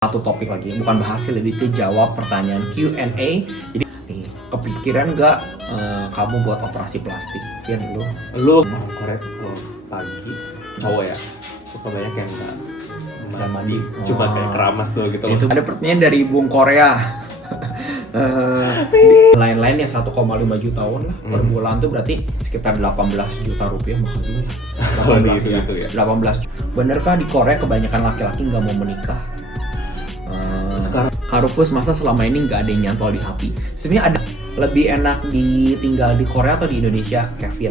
Satu topik lagi, bukan bahas sih, lebih ke jawab pertanyaan Q&A. Jadi nih, kepikiran nggak kamu buat operasi plastik? Vian, lu korek kalau pagi cowok ya suka banyak yang nggak mandi, coba kayak keramas tuh gitu. Itu ada pertanyaan dari Bung Korea. Lain-lain ya 1,5 juta won lah per bulan tuh berarti sekitar 18 juta rupiah, mahal juga ya. Kalau gitu ya. 18. Benerkah di Korea kebanyakan laki-laki nggak mau menikah? Sekarang Kak Rufus, masa selama ini nggak ada yang nyantol di hati? Sebenarnya ada lebih enak tinggal di Korea atau di Indonesia, Kevin?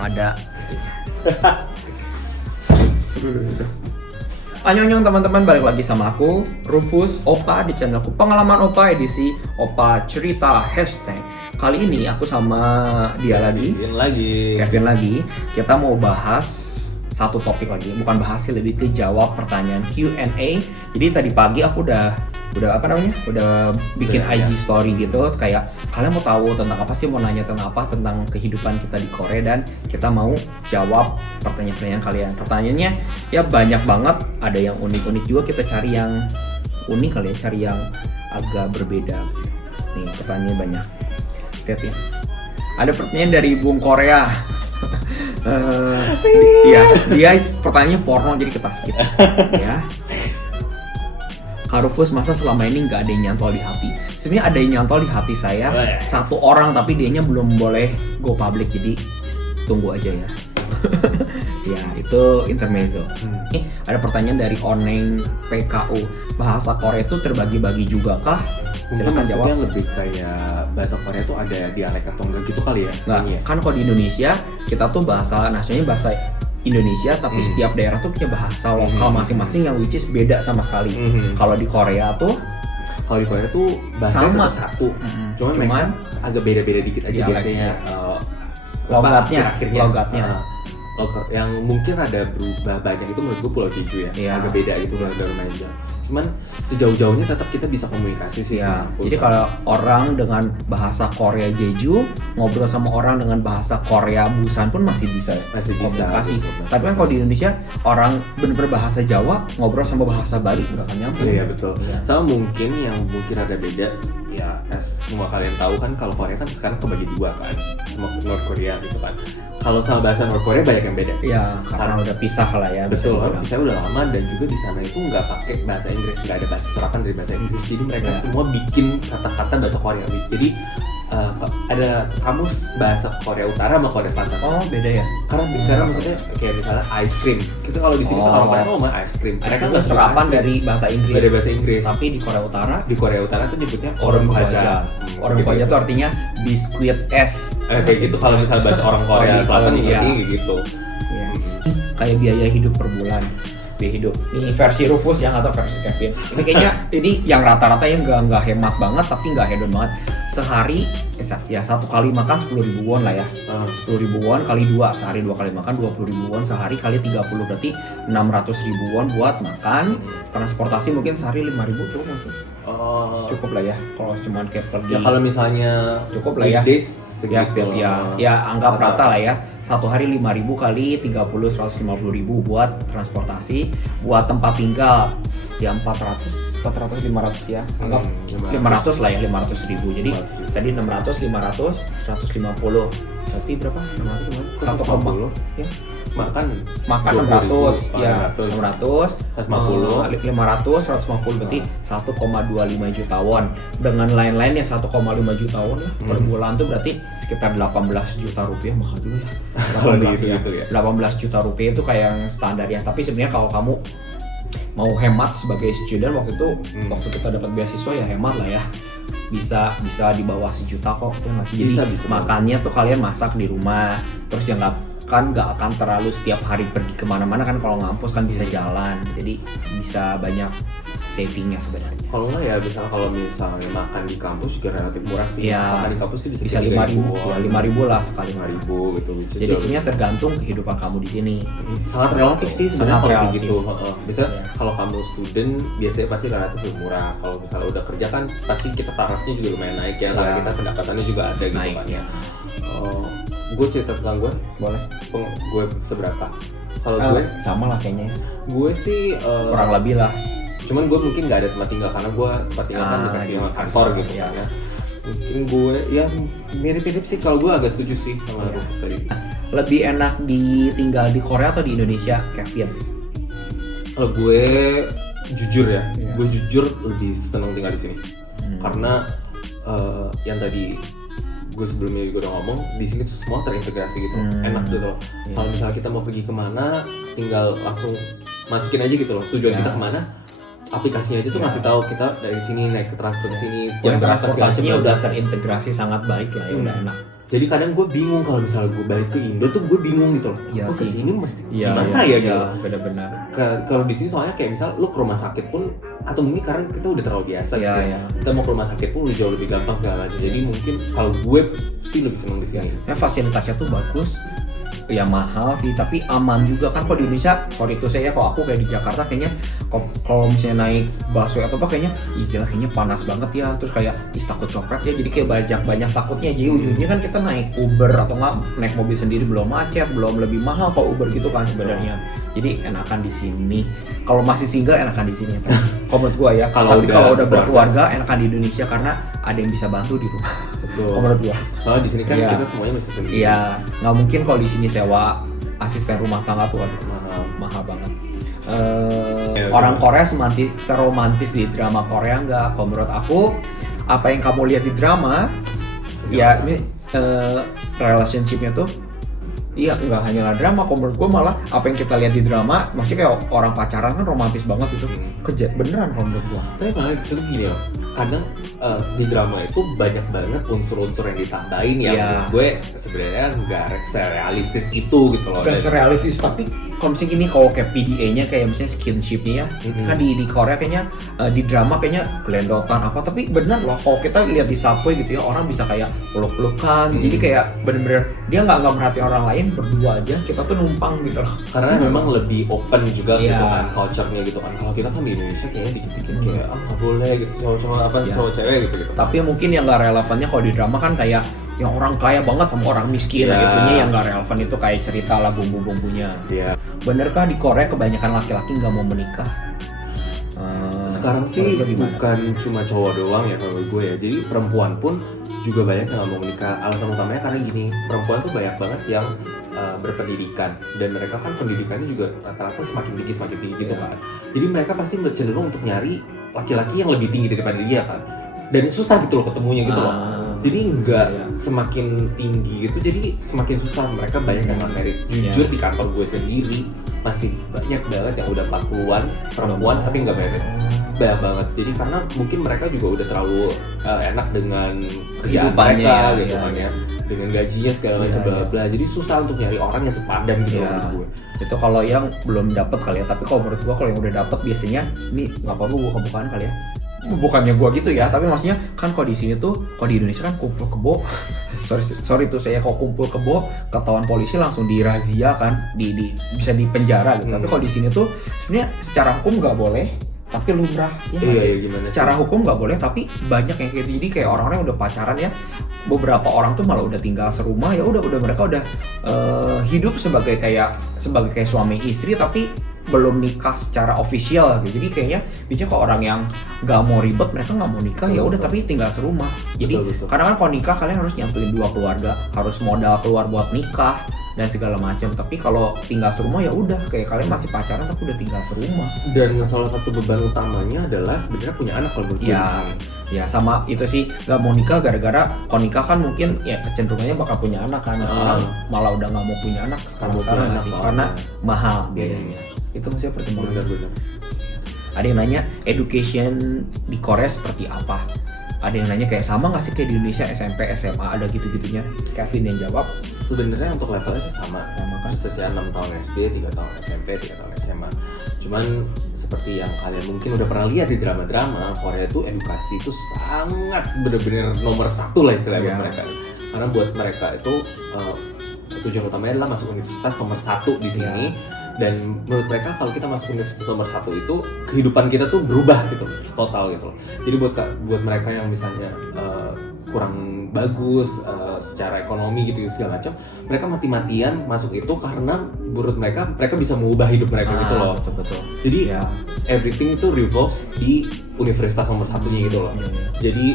Ada. Annyeong teman-teman, balik lagi sama aku Rufus Opa di channelku Pengalaman Opa edisi Opa Cerita Hashtag. Kali ini aku sama dia lagi, Kevin lagi. Kita mau bahas satu topik lagi, bukan bahas sih, lebih ke jawab pertanyaan Q&A. Jadi tadi pagi aku udah bikin IG story gitu, kayak kalian mau tahu tentang apa sih, mau nanya tentang apa, tentang kehidupan kita di Korea, dan kita mau jawab pertanyaan-pertanyaan kalian. Pertanyaannya ya banyak banget, ada yang unik-unik juga, kita cari yang unik kali ya, cari yang agak berbeda. Nih pertanyaannya banyak. Lihat ya. Ada pertanyaan dari Bung Korea. Dia pertanyaannya porno, jadi kita skip ya. Kak Rufus, masa selama ini nggak ada yang nyantol di hati? Sebenarnya ada yang nyantol di hati saya, satu orang, tapi dianya belum boleh go public, jadi tunggu aja ya. Ya, itu intermezzo. Ada pertanyaan dari Oneng PKU. Bahasa Korea itu terbagi-bagi juga kah? Mungkin maksudnya lebih kayak bahasa Korea tuh ada dialek atau enggak gitu kali ya? Nggak, kan kalau di Indonesia kita tuh bahasa nasionalnya bahasa Indonesia, tapi setiap daerah tuh punya bahasa lokal masing-masing yang which is beda sama sekali. Kalau di Korea tuh bahasanya sama. tetap satu, cuman agak beda-beda dikit aja biasanya. Logatnya. Yang mungkin ada berubah banyak itu menurut gue Pulau Jeju ya. Agak beda gitu dari Remaja. Cuman sejauh-jauhnya tetap kita bisa komunikasi sih. Ya, jadi kalau orang dengan bahasa Korea Jeju ngobrol sama orang dengan bahasa Korea Busan pun masih bisa komunikasi. Tapi kan kalau di Indonesia orang bener-bener bahasa Jawa ngobrol sama bahasa Bali nggak akan nyambung. Iya betul. Sama mungkin yang mungkin ada beda ya, as semua kalian tahu kan kalau Korea kan sekarang kebagi dua kan, sama North Korea gitu kan. Kalau sama bahasa North Korea banyak yang beda. Iya, karena udah pisah lah ya. Betul, saya udah lama, dan juga di sana itu nggak pakai bahasa Inggris, nggak ada bahasa serapan dari bahasa Inggris. Jadi mereka semua bikin kata-kata bahasa Korea. Jadi ada kamus bahasa Korea Utara sama Korea Selatan. Oh, beda ya? Karena maksudnya kayak misalnya ice cream. Kita kalau di sini kalau mereka ngomong ice cream, mereka nggak serapan dari bahasa Inggris. Dari bahasa Inggris. Tapi di Korea Utara tuh nyebutnya orang kwaja. Orang kwaja tuh artinya biskuit es. Kayak gitu kalau misalnya bahasa orang Korea Selatan kayak gitu. Iya. Kayak biaya hidup per bulan. Biaya hidup. Ini versi Rufus yang atau versi Kevin. Ini kayaknya ini yang rata-rata yang nggak hemat banget tapi nggak hedon banget. Sehari ya satu kali makan 10.000 won lah ya. 10.000 won kali 2, sehari 2 kali makan 20.000 won, sehari kali 30 berarti 600.000 won buat makan. Transportasi mungkin sehari 5.000 cukup masih. Cukup lah ya kalau cuman kayak pergi. Ya kalau misalnya cukup lah ya. Ya setiap ya anggap rata lah ya. Satu hari 5.000 kali 30 150.000 buat transportasi, buat tempat tinggal ya 400 500 ya. Anggap 500 lah ya, 500.000. Jadi tadi 600 500 150. Berarti berapa? 600 1,0 ya. Makan 600 ya, 600 150 500 150 berarti 1,25 juta won. Dengan lain-lain ya 1,5 juta won lah per bulan tuh berarti sekitar 18 juta rupiah, mahal juga ya. 18 juta rupiah itu kayak yang standar ya. Tapi sebenarnya kalau kamu mau hemat sebagai student waktu itu, waktu kita dapat beasiswa ya hemat lah ya. Bisa di bawah 1 juta kok ya masih. Jadi bisa makannya tuh kalian masak di rumah, terus jangan nggak akan terlalu setiap hari pergi kemana-mana kan. Kalau ngampus kan bisa jalan, jadi bisa banyak savingnya sebenarnya. Kalau nggak ya kalau misalnya makan di kampus juga relatif murah sih. Ya, makan di kampus sih bisa 5.000 ya, 5.000 lah sekali. 5.000 gitu. Jadi sebenarnya tergantung kehidupan kamu di sini. Sangat relatif sih sebenarnya kalau gitu. Bisa kalau kamu student biasanya pasti relatif lebih murah. Kalau misalnya udah kerja kan pasti kita tarafnya juga lumayan naik ya. Karena kita pendapatannya juga ada gitu kan ya. gue cerita tentang gue, Boleh. gue seberapa. Kalau gue sama lah kayaknya. gue sih Kurang lebih lah. cuman gue mungkin nggak ada tempat tinggal karena gue tempat tinggal kan dikasih sama kantor gitu ya. Mungkin gue ya mirip-mirip sih, kalau gue agak setuju sih sama Rufus tadi. Lebih enak tinggal di Korea atau di Indonesia, Kevin? Kalau gue jujur ya, gue jujur lebih seneng tinggal di sini. Karena yang tadi gue sebelumnya juga udah ngomong, di sini tuh semua terintegrasi gitu, enak gitu loh. Kalau misalnya kita mau pergi kemana, tinggal langsung masukin aja gitu loh tujuan kita kemana. Aplikasinya aja tuh ngasih tahu kita dari sini naik ke transfer ke sini, Yang transportasinya udah terintegrasi sangat baik lah ya, udah enak. Jadi kadang gue bingung kalau misalnya gue balik ke Indo tuh gue bingung gitu loh. Iya Kok sih. kesini mesti gimana ya gitu. Benar-benar. Kalau di sini soalnya kayak misal lu ke rumah sakit pun, atau mungkin karena kita udah terlalu biasa gitu. Kita mau ke rumah sakit pun udah jauh lebih gampang segala macam. Jadi mungkin kalau gue sih lebih seneng di sini. Ya fasilitasnya tuh bagus. Ya mahal sih, tapi aman juga kan. Kalau di Indonesia, sorry itu saya, kalau aku kayak di Jakarta kayaknya kalau misalnya naik busway atau apa kayaknya, gila kayaknya panas banget ya, terus kayak takut copet ya, jadi kayak banyak takutnya. Jadi ujungnya kan kita naik Uber atau nggak naik mobil sendiri, belum macet, belum lebih mahal kalau Uber gitu kan sebenarnya. Jadi enakan di sini. Kalau masih single enakan di sini. Kalau menurut gua ya. Tapi kalau udah berkeluarga enakan di Indonesia karena ada yang bisa bantu di rumah. Betul. Kalau menurut gua. Kalau di sini kan kita semuanya mesti sendiri. Iya, nggak mungkin kalau di sini sewa asisten rumah tangga tuh mahal banget. Orang Korea seromantis di drama Korea nggak? Kalau menurut aku, apa yang kamu lihat di drama, ya ini relationship-nya tuh, iya nggak hanyalah drama. Kalau menurut gue malah apa yang kita lihat di drama, maksudnya kayak orang pacaran kan romantis banget itu, beneran kalau menurut gue. Tapi malah itu gini loh, kadang di drama itu banyak banget unsur-unsur yang ditambahin yang menurut gue sebenarnya nggak realistis itu gitu loh. Nggak serealistis, tapi kalau misalnya gini, kalau kayak PDA-nya kayak misalnya skinship-nya ya, kan di Korea kayaknya di drama kayaknya gelendotan apa, tapi bener loh kalau kita lihat di subway gitu ya, orang bisa kayak peluk-pelukan, jadi kayak bener-bener dia nggak merhatiin orang lain, berdua aja, kita tuh numpang gitu loh. Karena memang lebih open juga gitu kan, culture-nya gitu kan. Kalau kita kan di Indonesia kayaknya dikit-dikit kayak nggak boleh gitu, cowok-cowok apa cowok cewek gitu. Tapi mungkin yang nggak relevannya kalau di drama kan kayak yang orang kaya banget sama orang miskin gitunya, yang nggak relevan itu kayak cerita lah bumbu-bumbunya. Benerkah di Korea kebanyakan laki-laki nggak mau menikah? Sekarang sih bukan cuma cowok doang ya kalau gue ya, jadi perempuan pun juga banyak yang nggak mau menikah. Alasan utamanya karena gini, perempuan tuh banyak banget yang berpendidikan, dan mereka kan pendidikannya juga rata-rata semakin tinggi gitu kan. Jadi mereka pasti cenderung untuk nyari laki-laki yang lebih tinggi daripada dia kan, dan susah gitu loh ketemunya gitu loh. Jadi nggak semakin tinggi gitu, jadi semakin susah. Mereka banyak yang merit. Jujur di kantor gue sendiri masih banyak banget yang udah 40-an perempuan tapi nggak merit. Banyak banget. Jadi karena mungkin mereka juga udah terlalu enak dengan kerjaan mereka gitu kan ya, dengan gajinya segala macam bla bla. Jadi susah untuk nyari orang yang sepadan gitu menurut gue. Itu kalau yang belum dapat kali ya. Tapi kalau menurut gue kalau yang udah dapat biasanya ini nggak apa-apa gue kebukaan kali ya. Bukannya gua gitu ya, tapi maksudnya kan kalau di sini tuh, kalau di Indonesia kan kumpul kebo, sorry tuh saya, kalau kumpul kebo ketahuan polisi langsung dirazia kan, bisa di penjara gitu. Tapi kalau di sini tuh sebenarnya secara hukum nggak boleh, tapi lumrah. Gimana secara hukum nggak boleh, tapi banyak yang kayak gitu. Jadi kayak orang-orang udah pacaran ya, beberapa orang tuh malah udah tinggal serumah ya, udah mereka udah hidup sebagai kayak suami istri tapi belum nikah secara official gitu. Jadi kayaknya biasanya kalau orang yang nggak mau ribet, mereka nggak mau nikah ya udah tapi tinggal serumah. Jadi karena kan kalau nikah kalian harus nyatuin dua keluarga, harus modal keluar buat nikah dan segala macam. Tapi kalau tinggal serumah ya udah kayak kalian masih pacaran tapi udah tinggal serumah. Dan salah satu beban utamanya adalah sebenarnya punya anak kalau menurut gue. Ya sama itu sih, nggak mau nikah gara-gara kalau nikah kan mungkin ya kecenderungannya bakal punya anak kan. Orang malah udah nggak mau punya anak sekarang sih karena mahal biayanya. Itu maksudnya pertimbangan. Benar. Ada yang nanya education di Korea seperti apa? Ada yang nanya kayak sama nggak sih kayak di Indonesia, SMP, SMA, ada gitu-gitunya? Kevin yang jawab. Sebenarnya untuk levelnya sih sama kan, sesian 6 tahun SD, 3 tahun SMP, 3 tahun SMA. Cuman seperti yang kalian mungkin udah pernah lihat di drama-drama, Korea itu edukasi itu sangat benar-benar nomor satu lah istilahnya mereka. Karena buat mereka itu tujuan utamanya adalah masuk universitas nomor 1 di sini. Dan menurut mereka kalau kita masuk universitas nomor 1 itu kehidupan kita tuh berubah gitu loh, total gitu loh. Jadi buat mereka yang misalnya kurang bagus secara ekonomi gitu segala macam, mereka mati-matian masuk itu karena menurut mereka bisa mengubah hidup mereka gitu loh. Betul. Jadi everything itu revolves di universitas nomor satunya gitu loh. Jadi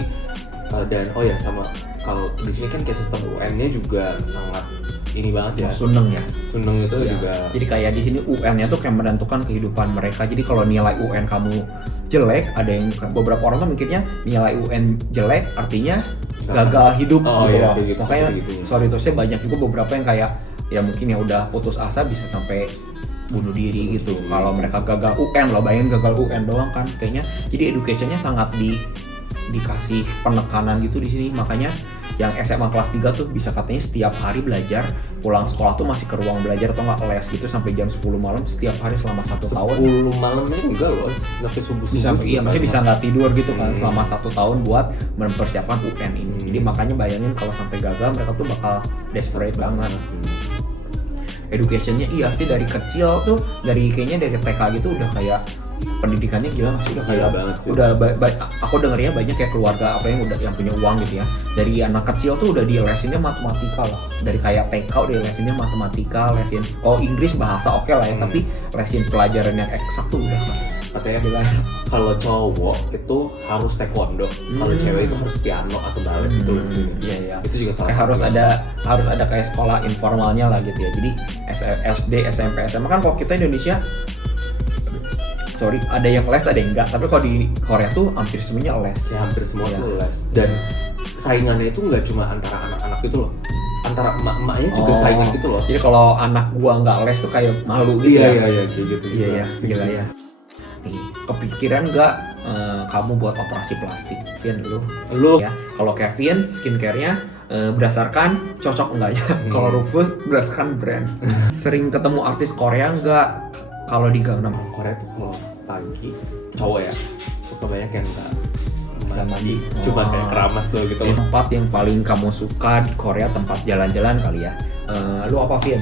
dan sama kalau di sini kan kayak sistem UN-nya juga sangat ini banget ya. Suneng itu juga. Jadi kayak di sini UN-nya tuh kayak menentukan kehidupan mereka. Jadi kalau nilai UN kamu jelek, ada yang beberapa orang tuh mikirnya nilai UN jelek artinya gagal hidup gitu loh. Gitu, makanya sorry to say banyak juga beberapa yang kayak ya mungkin yang udah putus asa bisa sampai bunuh diri gitu. Kalau mereka gagal UN loh, bayangin gagal UN doang kan kayaknya. Jadi education-nya sangat dikasih penekanan gitu di sini. Makanya yang SMA kelas 3 tuh bisa katanya setiap hari belajar, pulang sekolah tuh masih ke ruang belajar atau nggak les gitu sampai jam 10 malam setiap hari selama 1 tahun. 10 malamnya enggak loh, sampai subuh-subuh. Iya, masih bisa nggak tidur gitu kan selama 1 tahun buat mempersiapkan UN ini. Jadi makanya bayangin kalau sampai gagal mereka tuh bakal desperate banget. Education-nya iya sih dari kecil tuh, kayaknya dari TK gitu udah kayak pendidikannya gila nggak sih, udah kayak aku dengernya banyak kayak keluarga yang punya uang gitu ya, dari anak kecil tuh udah dilesinnya matematika lah, dari kayak TK udah dilesinnya matematika, lesin Inggris bahasa oke lah ya, tapi lesin pelajaran yang eksak tuh udah kan katanya kalau cowok itu harus taekwondo, kalau cewek itu harus piano atau balet gitu loh. Iya. Itu juga salah. Harus ada kayak sekolah informalnya lah gitu ya. Jadi SD, SMP, SMA kan kalau kita Indonesia ada yang les ada yang enggak, tapi kalau di Korea tuh hampir semuanya les. Ya hampir semua tuh les. Dan saingannya itu nggak cuma antara anak-anak gitu loh, antara emak-emaknya juga saingan gitu loh. Jadi kalau anak gua nggak les tuh kayak malu gitu. Iya kayak gitu. Iya segila ya. Nih, kepikiran nggak kamu buat operasi plastik, Vin? Lu ya. Kalau Kevin skincare-nya berdasarkan cocok enggaknya. Kalau Rufus berdasarkan brand. Sering ketemu artis Korea nggak? Kalau di Gangnam Korea tuh kalau pagi cowok ya suka banyak yang nggak mandi, cuma kayak keramas tuh gitu. Tempat yang paling kamu suka di Korea, tempat jalan-jalan kali ya. Lu apa, Vin?